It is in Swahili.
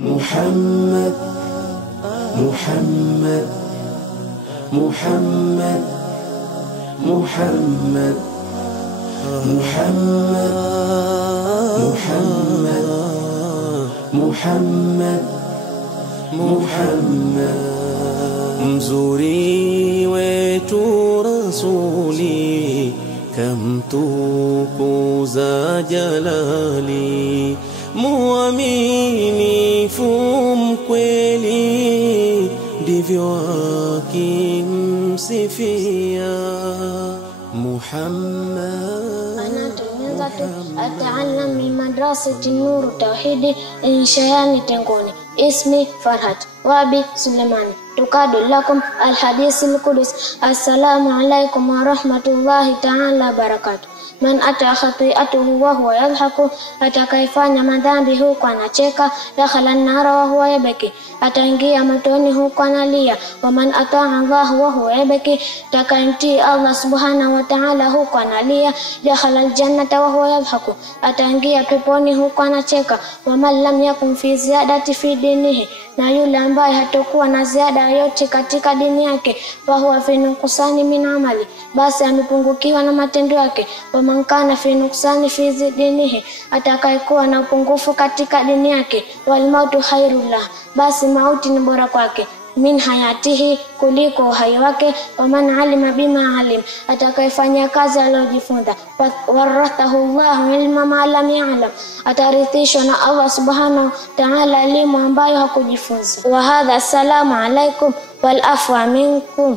محمد محمد محمد محمد محمد محمد محمد محمد mzuri wetu rasuli kamtukuza jalali muaminifu mkweli ndivyo akimsifia Muhammad. أتعلم من مدرسة النور التوحيدي إنشاء تنكوني اسمي فرحت وابي سليمان تقاد لكم الحديث القدس السلام عليكم ورحمة الله تعالى وبركاته من أتى خطيئته وهو يضحك atakaifanya madhambi huko anacheka dakhala an-nar wa huwa yabki ataingia motoni huko analia waman ataa Allah wa huwa yabki takaimtii Allah subhanahu wa ta'ala huko analia dakhala al-jannata wa huwa yadhaku ataingia peponi huko anacheka waman lam yakun fi ziyadati fi dinihi na yule ambaye hatakuwa na ziada yote katika dini yake wa huwa fi nuqsani min amali basi amepungukiwa na matendo yake waman kana fi nuqsani fi dinihi atakayekuwa na upungufu katika dini yake wal mautu khairullah basi mauti ni bora kwake min hayatihi kuliko uhai wake waman alima bima alim atakayefanya kazi aliyojifunza warathahu Allah ilma ma lam ya'lam atarithishwa na Allah subhanahu wa ta'ala elimu ambayo hakujifunza wa hadha assalamu alaikum wal afwa minkum.